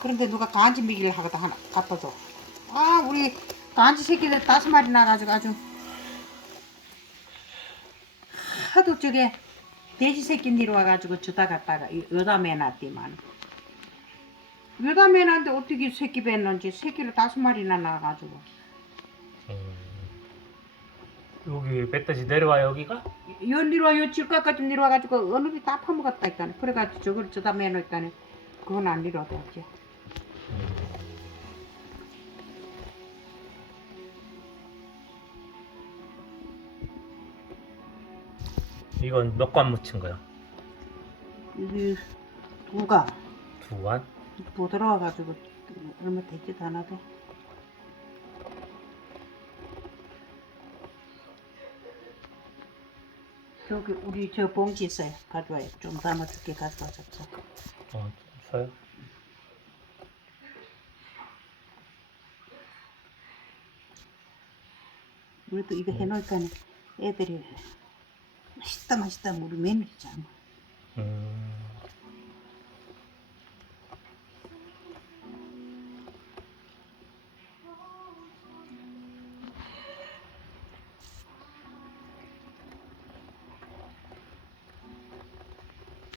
그런데 누가 간지 먹이를 하거든 하나 갖다 줘. 아 우리 간지 새끼들 다섯 마리 나가지고 아주 하도 저게 돼지 새끼 내려와가지고 주다 갔다가 이- 여다 매놨디만 여다 매놨는데 어떻게 새끼 뺐는지 새끼를 다섯 마리나 나가지고 음. 여기 멧돼지 내려와 여기가? 여 내려와 요 질까까지 내려와가지고 어느 게다 파먹었다 있다네 그래가지고 저걸 주다 매놓았다네 그건 안 내려왔지 이건 몇 관 묻힌 거야? 이게 누가 두 관? 부드러워가지고 얼마 되지도 않아도. 저기 우리 저 봉지 있어요. 가져와요. 좀 담아줄게 가져와서 어, 써요? 우리도 이거 해놓으니까 애들이 맛있다 맛있다 우리 며느리잖아 음.